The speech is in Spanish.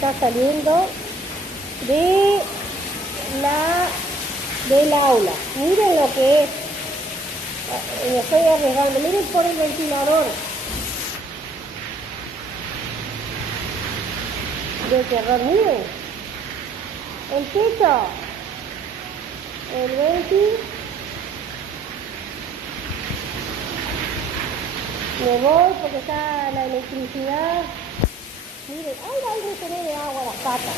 está saliendo del aula. Miren lo que es. Me estoy arriesgando. Miren por el ventilador. De terror, miren. El techo. El venti. Me voy porque está la electricidad. Miren, ahí va el retener de agua a las patas.